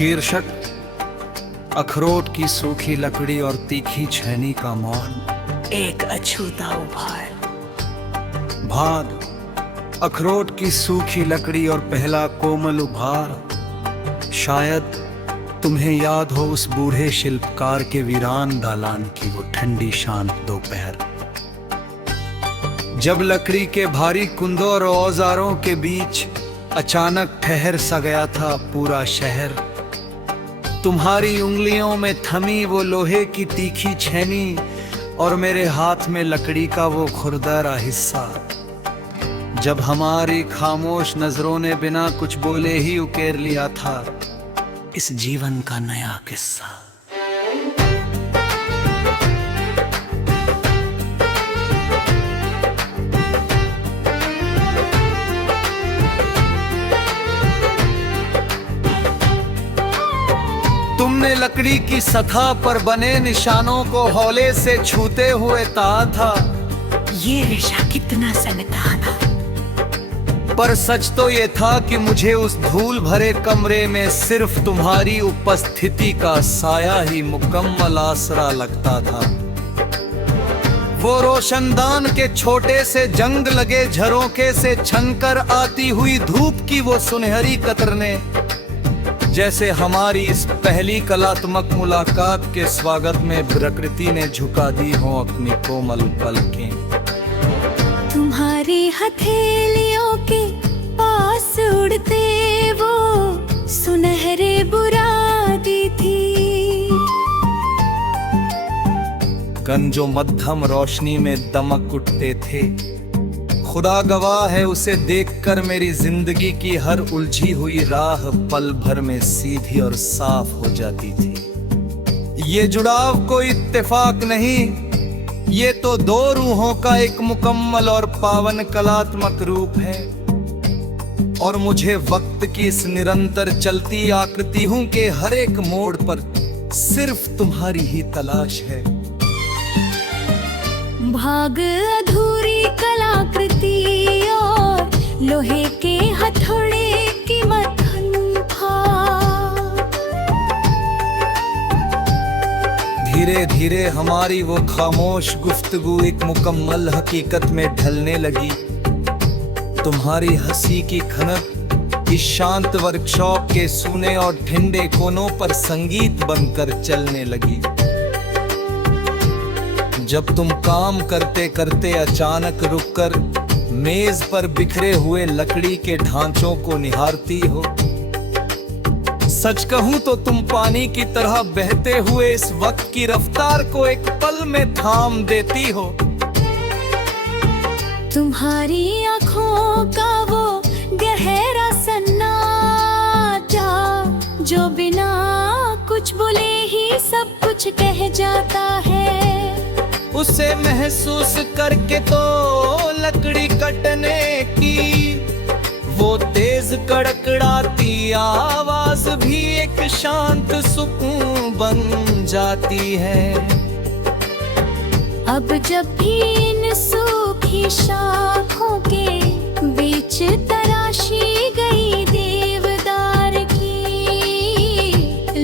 शीर्षक अखरोट की सूखी लकड़ी और तीखी छेनी का मौन। एक अछूता उपहार। भाग अखरोट की सूखी लकड़ी और पहला कोमल उपहार। शायद तुम्हें याद हो उस बूढ़े शिल्पकार के वीरान दालान की वो ठंडी शांत दोपहर, जब लकड़ी के भारी कुंदों और औजारों के बीच अचानक ठहर सा गया था पूरा शहर। तुम्हारी उंगलियों में थमी वो लोहे की तीखी छेनी और मेरे हाथ में लकड़ी का वो खुरदरा हिस्सा। जब हमारी खामोश नजरों ने बिना कुछ बोले ही उकेर लिया था इस जीवन का नया किस्सा। तुमने लकड़ी की सतह पर बने निशानों को हौले से छूते हुए कहा था, ये रेशा कितना सनता था। पर सच तो ये था कि मुझे उस धूल भरे कमरे में सिर्फ तुम्हारी उपस्थिति का साया ही मुकम्मल आसरा लगता था। वो रोशनदान के छोटे से जंग लगे झरोखे से छनकर आती हुई धूप की वो सुनहरी कतरने, जैसे हमारी इस पहली कलात्मक मुलाकात के स्वागत में प्रकृति ने झुका दी हो अपनी कोमल पलकें। तुम्हारी हथेलियों के पास उड़ते वो सुनहरे बुरादी थी। कण जो मध्यम रोशनी में दमक उठते थे, खुदा गवाह है उसे देखकर मेरी जिंदगी की हर उलझी हुई राह पल भर में सीधी और साफ हो जाती थी। ये जुड़ाव कोई इत्तेफाक नहीं, ये तो दो रूहों का एक मुकम्मल और पावन कलात्मक रूप है। और मुझे वक्त की इस निरंतर चलती आकृति हूं के हर एक मोड़ पर सिर्फ तुम्हारी ही तलाश है। भाग अधूरी कलाकृति और लोहे के हथौड़े की मथन था। धीरे धीरे हमारी वो खामोश गुफ्तगू एक मुकम्मल हकीकत में ढलने लगी। तुम्हारी हंसी की खनक इस शांत वर्कशॉप के सूने और ठंडे कोनों पर संगीत बनकर चलने लगी। जब तुम काम करते करते अचानक रुककर मेज पर बिखरे हुए लकड़ी के ढांचों को निहारती हो, सच कहूं तो तुम पानी की तरह बहते हुए इस वक्त की रफ्तार को एक पल में थाम देती हो। तुम्हारी आंखों का वो गहरा सन्नाटा जो बिना कुछ बोले ही सब कुछ कह जाता है, उसे महसूस करके तो लकड़ी कटने की वो तेज कड़कड़ाती आवाज भी एक शांत सुकून बन जाती है। अब जब भी इन सूखी शाखों के बीच तराशी गई देवदार की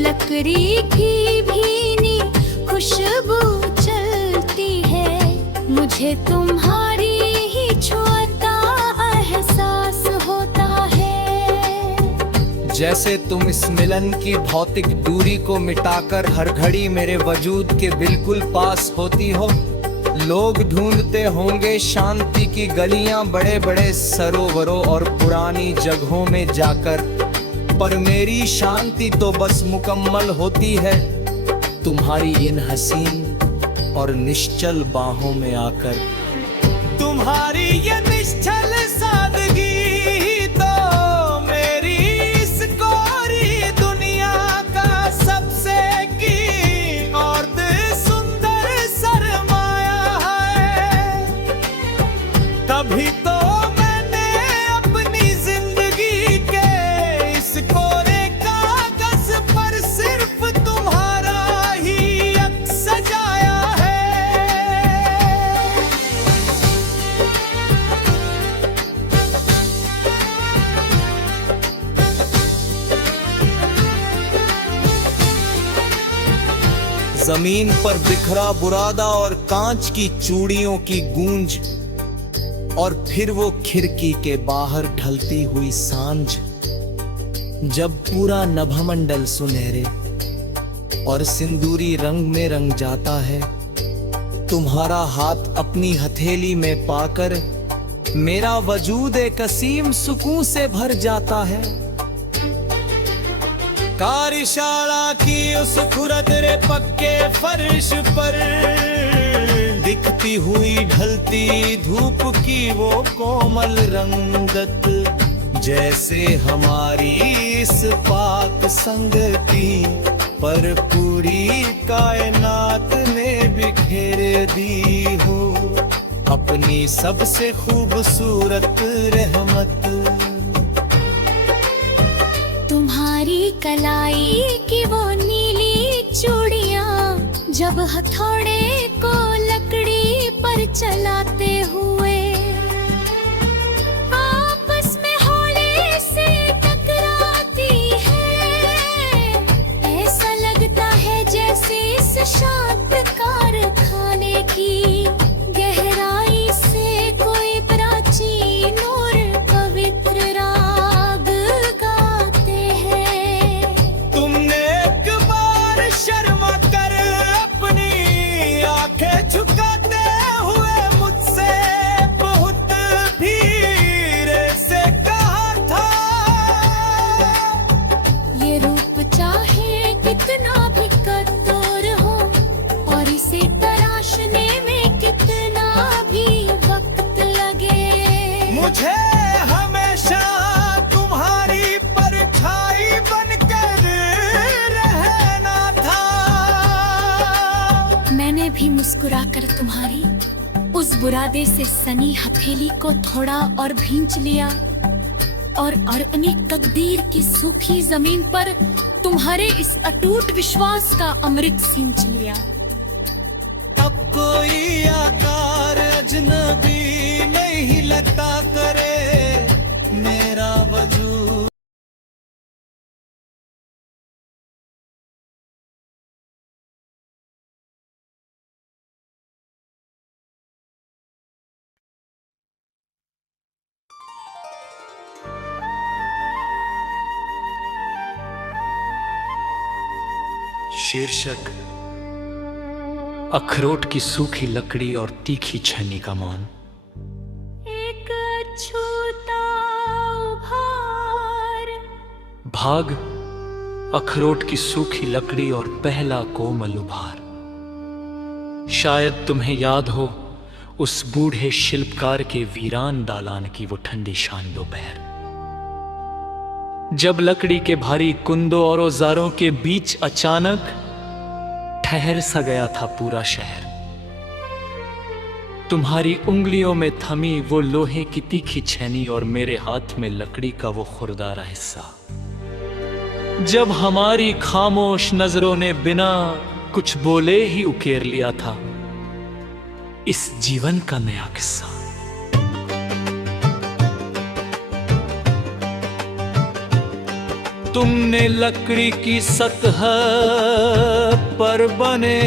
लकड़ी की भीनी खुशबू चलती है, मुझे तुम्हारी ही छुआता एहसास होता है। जैसे तुम इस मिलन की भौतिक दूरी को मिटाकर हर घड़ी मेरे वजूद के बिल्कुल पास होती हो। लोग ढूंढते होंगे शांति की गलियां बड़े बड़े सरोवरों और पुरानी जगहों में जाकर, पर मेरी शांति तो बस मुकम्मल होती है तुम्हारी इन हसीन और निश्चल बाहों में आकर। तुम्हारी ये निश्चल सादगी तो मेरी इस कोरी दुनिया का सबसे की और सुंदर सरमाया है। तभी तो मैंने अपनी जिंदगी के इस कोरे कागज पर सिर्फ तुम्हारा ही अक्स सजाया है। जमीन पर बिखरा बुरादा और कांच की चूड़ियों की गूंज, और फिर वो खिड़की के बाहर ढलती हुई सांझ, जब पूरा नभमंडल सुनहरे और सिंदूरी रंग में रंग जाता है। तुम्हारा हाथ अपनी हथेली में पाकर मेरा वजूद एक असीम सुकून से भर जाता है। कार्यशाला की उस खुरदरे पक्के फर्श पर दिखती हुई ढलती धूप की वो कोमल रंगत, जैसे हमारी इस पाक संगति पर पूरी कायनात ने बिखेर दी हो अपनी सबसे खूबसूरत रहमत। तुम्हारी कलाई की वो नीली चूड़ियां जब हथौड़े को लकड़ी पर चलाते हुए आपस में हौले से टकराती है, ऐसा लगता है जैसे इस शांत कारखाने की गहराई से कोई प्राचीन और पवित्र राग गाते हैं। तुमने एक बार शर्मा कर अपनी आंखें झुकाते हुए मुझसे बहुत धीरे से कहा था, ये रूप चाहे कितना भी कठोर हो और इसे तराशने में कितना भी वक्त लगे, मुझे हमेशा तुम्हारी परछाई बनकर रहना था। मैंने भी मुस्कुराकर तुम्हारी उस बुरादे से सनी हथेली को थोड़ा और भींच लिया और अपनी तकदीर की सूखी जमीन पर तुम्हारे इस अटूट विश्वास का अमृत सींच लिया। अब कोई आकार अजनबी नहीं लगता करे मेरा वजूद। शीर्षक अखरोट की सूखी लकड़ी और तीखी छन्नी का मौन। एक छूता उभार, भाग अखरोट की सूखी लकड़ी और पहला कोमल उभार। शायद तुम्हें याद हो उस बूढ़े शिल्पकार के वीरान दालान की वो ठंडी शाम दोपहर, जब लकड़ी के भारी कुंदों और औजारों के बीच अचानक ठहर सा गया था पूरा शहर। तुम्हारी उंगलियों में थमी वो लोहे की तीखी छेनी और मेरे हाथ में लकड़ी का वो खुरदारा हिस्सा, जब हमारी खामोश नजरों ने बिना कुछ बोले ही उकेर लिया था इस जीवन का नया किस्सा। तुमने लकड़ी की सतह पर बने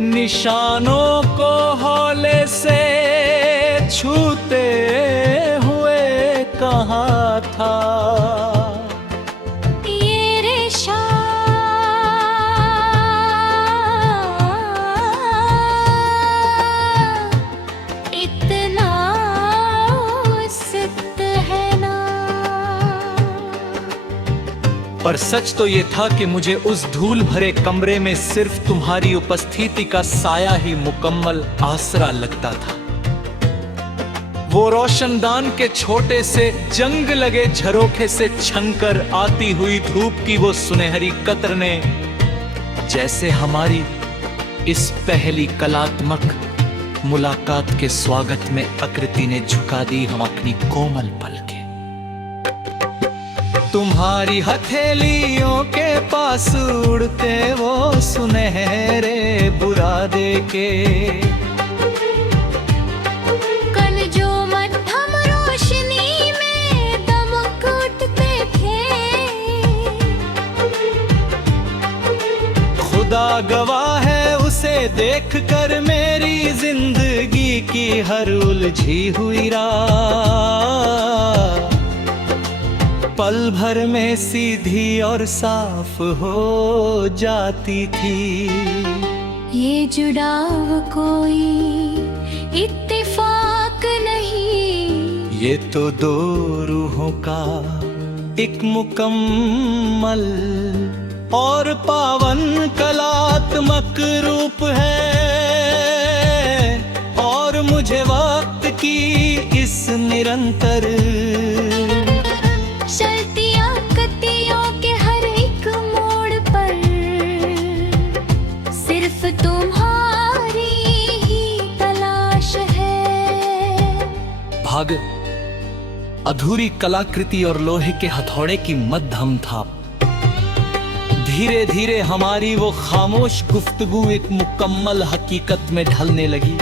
निशानों को हौले से छूते हुए कहा था, ये रेशा इतना सख्त है ना। पर सच तो ये था कि मुझे उस धूल भरे कमरे में सिर्फ तुम्हारी उपस्थिति का साया ही मुकम्मल आसरा लगता था। वो रोशनदान के छोटे से जंग लगे झरोखे से छनकर आती हुई धूप की वो सुनहरी कतरने, जैसे हमारी इस पहली कलात्मक मुलाकात के स्वागत में प्रकृति ने झुका दी हम अपनी कोमल पलकें। तुम्हारी हथेलियों के पास उड़ते वो सुनहरे बुरादे के कल जो मध्यम रोशनी में दमक उठते थे, खुदा गवाह है, उसे देख कर मेरी जिंदगी की हर उलझी हुई राह पल भर में सीधी और साफ हो जाती थी। ये जुड़ाव कोई इत्तेफाक नहीं, ये तो दो रूहों का एक मुकम्मल और पावन कलात्मक रूप है। और मुझे वक्त की इस निरंतर चलतियों कतियों के हर एक मोड़ पर सिर्फ तुम्हारी ही तलाश है। भाग अधूरी कलाकृति और लोहे के हथौड़े की मध्यम था। धीरे धीरे हमारी वो खामोश गुफ्तगू एक मुकम्मल हकीकत में ढलने लगी।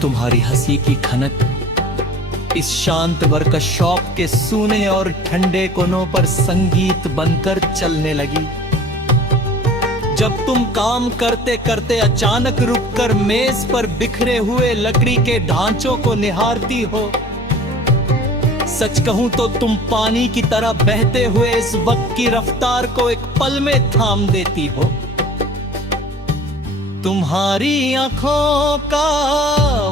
तुम्हारी हंसी की खनक इस शांत वर्कशॉप के सूने और ठंडे कोनों पर संगीत बनकर चलने लगी। जब तुम काम करते करते अचानक रुककर मेज पर बिखरे हुए लकड़ी के ढांचों को निहारती हो, सच कहूं तो तुम पानी की तरह बहते हुए इस वक्त की रफ्तार को एक पल में थाम देती हो। तुम्हारी आंखों का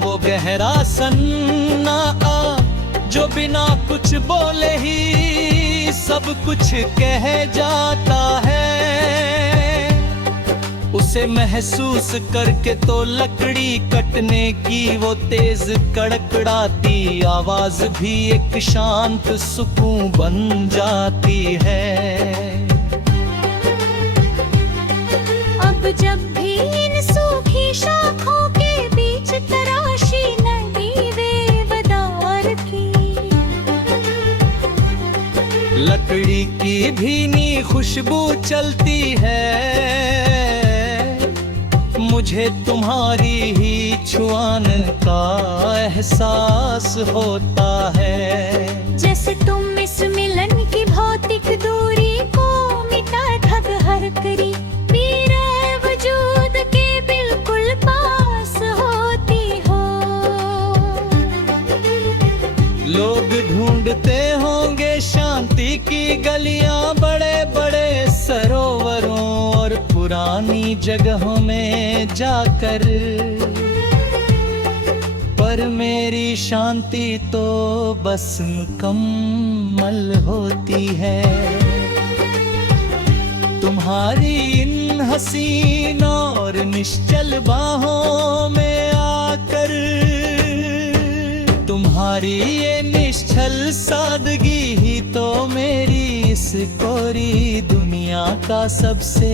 वो गहरा सन्नाटा जो बिना कुछ बोले ही सब कुछ कह जाता है, उसे महसूस करके तो लकड़ी कटने की वो तेज कड़कड़ाती आवाज भी एक शांत सुकून बन जाती है। अब जब भी इन सूखी शाखों के बीच तराशी नदी देवदार की, लकड़ी की भीनी खुशबू चलती है, मुझे तुम्हारी ही छुआन का एहसास होता है। जैसे तुम इस मिलन की भौतिक दूरी को मिटा ठग हर करी मेरे वजूद के बिल्कुल पास होती हो। लोग ढूंढते होंगे शांति की गलियां बड़े बड़े सरोवरों और पुरानी जगहों में जाकर, पर मेरी शांति तो बस मुकम्मल होती है तुम्हारी इन हसीन और निश्चल बाहों में आकर। तुम्हारी ये निश्चल सादगी ही तो मेरी इस कोरी दुनिया का सबसे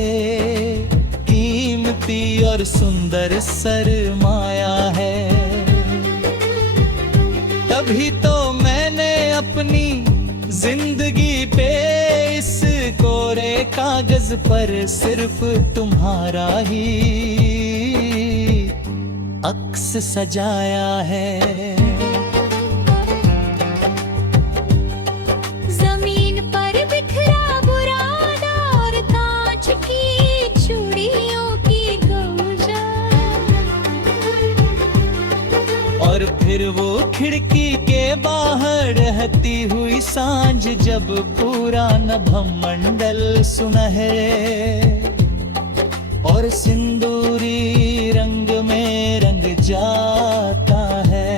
कीमती और सुंदर सरमाया है। तभी तो मैंने अपनी जिंदगी पे इस कोरे कागज पर सिर्फ तुम्हारा ही अक्स सजाया है। जमीन पर बिखरा बुरादा और कांच की चूड़ियों की गौजा, और फिर वो खिड़की के बाहर रहती हुई सांझ जब पूरा नभमंडल सुनहरे और सिंदूरी रंग में रंग जाता है।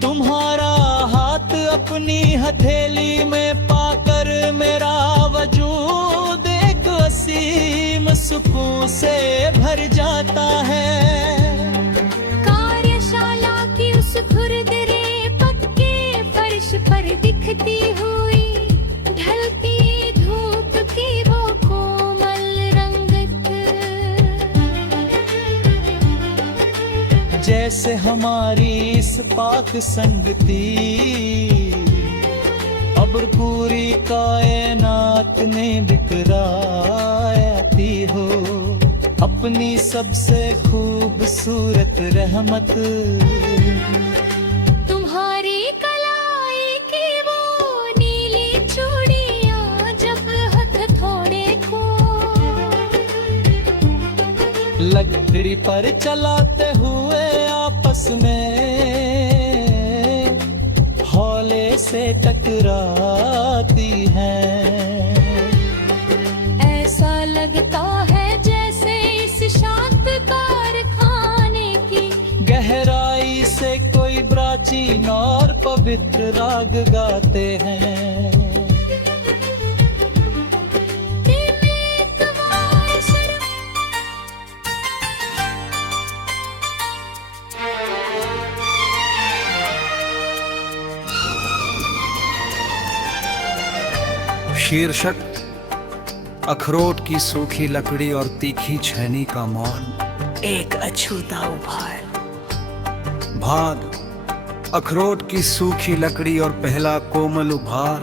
तुम्हारा हाथ अपनी हथेली में पाकर मेरा वजूद एक असीम सुकून से भर जाता है। कार्यशाला की उस खुरदरे पक्के फर्श पर दिखती हुई ढलती धूप की वो कोमल रंगत, जैसे हमारी इस पाक संगति अब पूरी कायनात ने बिखराती हो अपनी सबसे खूबसूरत रहमत। तुम्हारी कलाई की वो नीली चूड़ियां जब हथौड़े लकड़ी पर चलाते हुए आपस में हौले से टकराती हैं। ऐसा लगता है जैसे इस शांत कारखाने की गहराई से कोई प्राचीन और पवित्र राग गाते हैं। शीर्षक अखरोट की सूखी लकड़ी और तीखी छेनी का मौन। एक अछूता उपहार। भाग अखरोट की सूखी लकड़ी और पहला कोमल उपहार।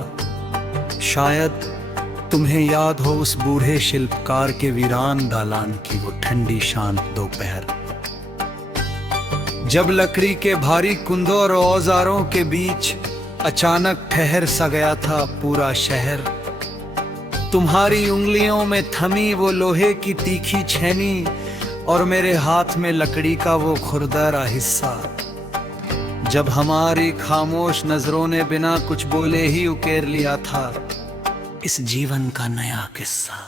शायद तुम्हें याद हो उस बूढ़े शिल्पकार के वीरान दालान की वो ठंडी शांत दोपहर, जब लकड़ी के भारी कुंदों और औजारों के बीच अचानक ठहर सा गया था पूरा शहर। तुम्हारी उंगलियों में थमी वो लोहे की तीखी छेनी और मेरे हाथ में लकड़ी का वो खुरदरा हिस्सा। जब हमारी खामोश नजरों ने बिना कुछ बोले ही उकेर लिया था इस जीवन का नया किस्सा।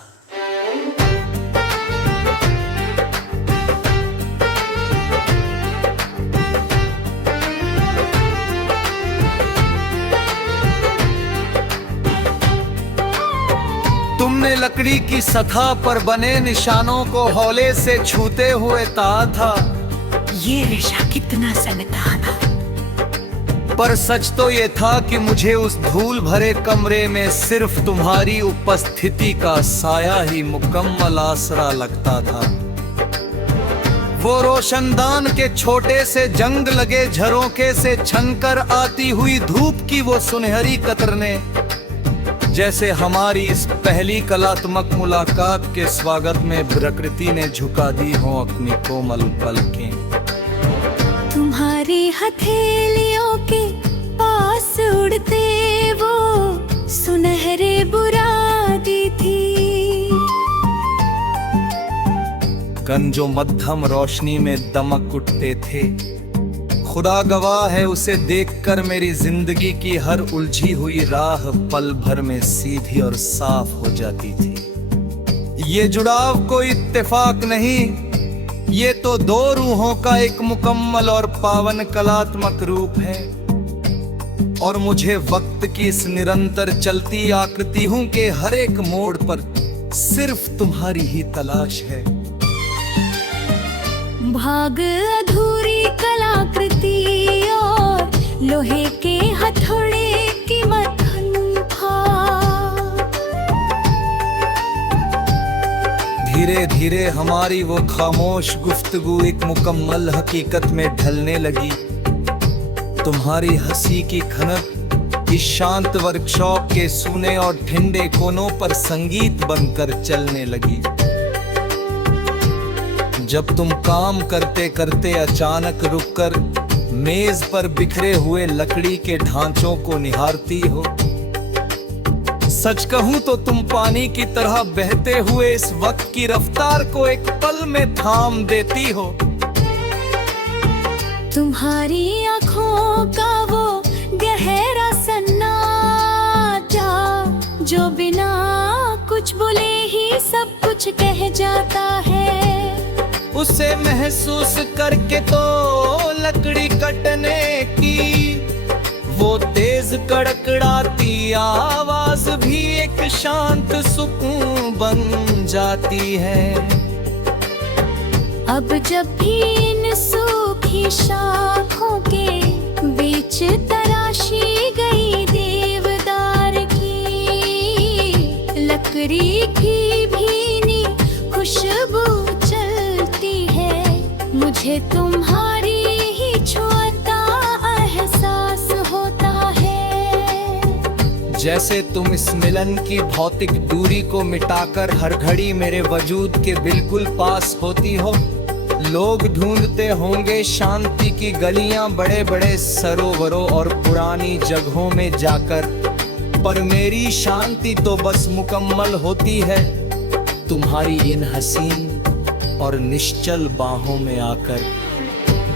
तुमने लकड़ी की सतह पर बने निशानों को हौले से छूते हुए कहा था, ये रेशा कितना सनता था। पर सच तो ये था कि मुझे उस धूल भरे कमरे में सिर्फ तुम्हारी उपस्थिति का साया ही मुकम्मल आसरा लगता था। वो रोशनदान के छोटे से जंग लगे झरोखे से छनकर आती हुई धूप की वो सुनहरी कतरने, जैसे हमारी इस पहली कलात्मक मुलाकात के स्वागत में प्रकृति ने झुका दी हो अपनी कोमल पलकें। तुम्हारी हथेलियों के पास उड़ते वो सुनहरे बुरादी थी। कण जो मध्यम रोशनी में दमक उठते थे, खुदा गवाह है उसे देखकर मेरी जिंदगी की हर उलझी हुई राह पल भर में सीधी और साफ हो जाती थी। ये जुड़ाव कोई इत्तेफाक नहीं, ये तो दो रूहों का एक मुकम्मल और पावन कलात्मक रूप है। और मुझे वक्त की इस निरंतर चलती आकृति हूं के हर एक मोड़ पर सिर्फ तुम्हारी ही तलाश है। भाग अधूरी कलाकृति और लोहे के हथौड़े की मथन भाग। धीरे धीरे हमारी वो खामोश गुफ्तगू एक मुकम्मल हकीकत में ढलने लगी। तुम्हारी हंसी की खनक इस शांत वर्कशॉप के सूने और ठंडे कोनों पर संगीत बनकर चलने लगी। जब तुम काम करते करते अचानक रुककर मेज पर बिखरे हुए लकड़ी के ढांचों को निहारती हो, सच कहूं तो तुम पानी की तरह बहते हुए इस वक्त की रफ्तार को एक पल में थाम देती हो। तुम्हारी आंखों का वो गहरा सन्नाटा जो बिना कुछ बोले ही सब कुछ कह जाता है। उसे महसूस करके तो लकड़ी कटने की वो तेज कड़कड़ाती आवाज भी एक शांत सुकून बन जाती है। अब जब भी इन सूखी शाखों के बीच तराशी गई देवदार की लकड़ी की भीनी खुशबू चलती है, मुझे तुम्हारी ही छुआता एहसास होता है। जैसे तुम इस मिलन की भौतिक दूरी को मिटाकर हर घड़ी मेरे वजूद के बिल्कुल पास होती हो। लोग ढूंढते होंगे शांति की गलियां बड़े बड़े सरोवरों और पुरानी जगहों में जाकर, पर मेरी शांति तो बस मुकम्मल होती है तुम्हारी इन हसीन और निश्चल बाहों में आकर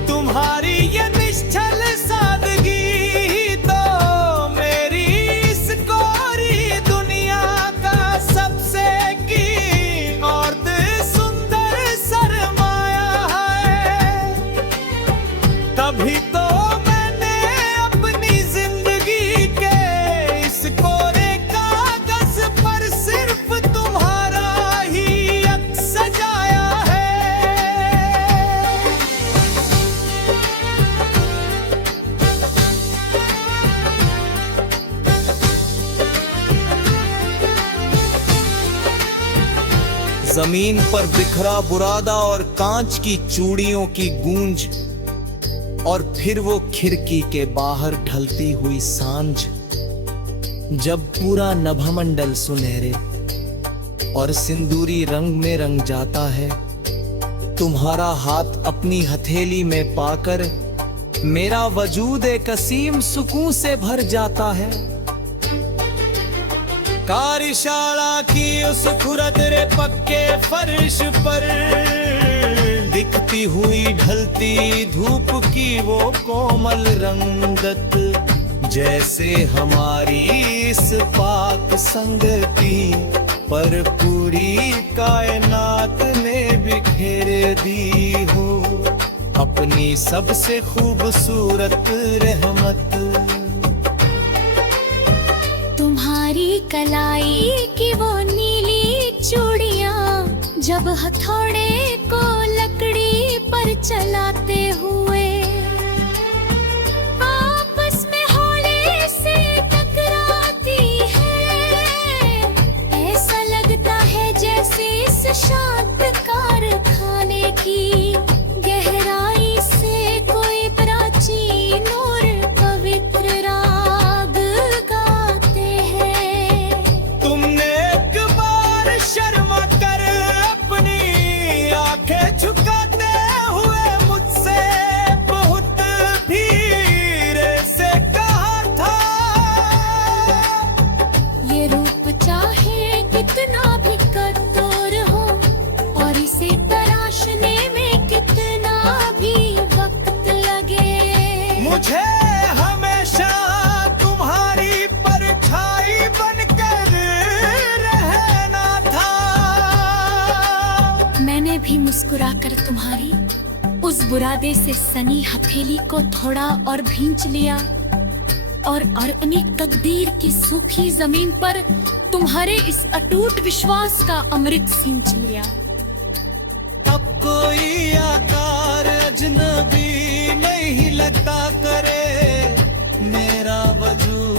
तुम्हारी ये निश्चल सादगी तो मेरी इस कोरी दुनिया का सबसे कीमती और सुंदर सरमाया है। तभी तो मैंने अपनी जिंदगी के इस कोरे कागज पर सिर्फ तुम्हारा ही अक्स सजाया है। जमीन पर बिखरा बुरादा और कांच की चूड़ियों की गूंज, और फिर वो खिड़की के बाहर ढलती हुई सांझ, जब पूरा नभमंडल सुनहरे और सिंदूरी रंग में रंग जाता है। तुम्हारा हाथ अपनी हथेली में पाकर मेरा वजूद एक असीम सुकून से भर जाता है। कार्यशाला की उस खुरदरे पक्के फर्श पर दिखती हुई ढलती धूप की वो कोमल रंगत, जैसे हमारी इस पाक संगति पर पूरी कायनात ने बिखेर दी हो अपनी सबसे खूबसूरत रहमत। तुम्हारी कलाई की वो नीली चूड़ियां जब हथौड़े को लकड़ी पर चलाते हुए आपस में हौले से टकराती है, ऐसा लगता है जैसे इस शांत कारखाने की गहराई से कोई प्राचीन और पवित्र राग गाते हैं। तुमने एक बार शर्मा कर अपनी आंखें झुकाते हुए मुझसे बहुत धीरे से कहा था, ये रूप चाहे कितना भी कठोर हो और इसे तराशने में कितना भी वक्त लगे, मुझे हमेशा तुम्हारी परछाई बनकर रहना था। मैंने भी मुस्कुराकर तुम्हारी उस बुरादे से सनी हथेली को थोड़ा और भींच लिया और अपनी तकदीर की सूखी जमीन पर तुम्हारे इस अटूट विश्वास का अमृत सींच लिया। अब कोई आकार अजनबी नहीं लगता करे मेरा वजूद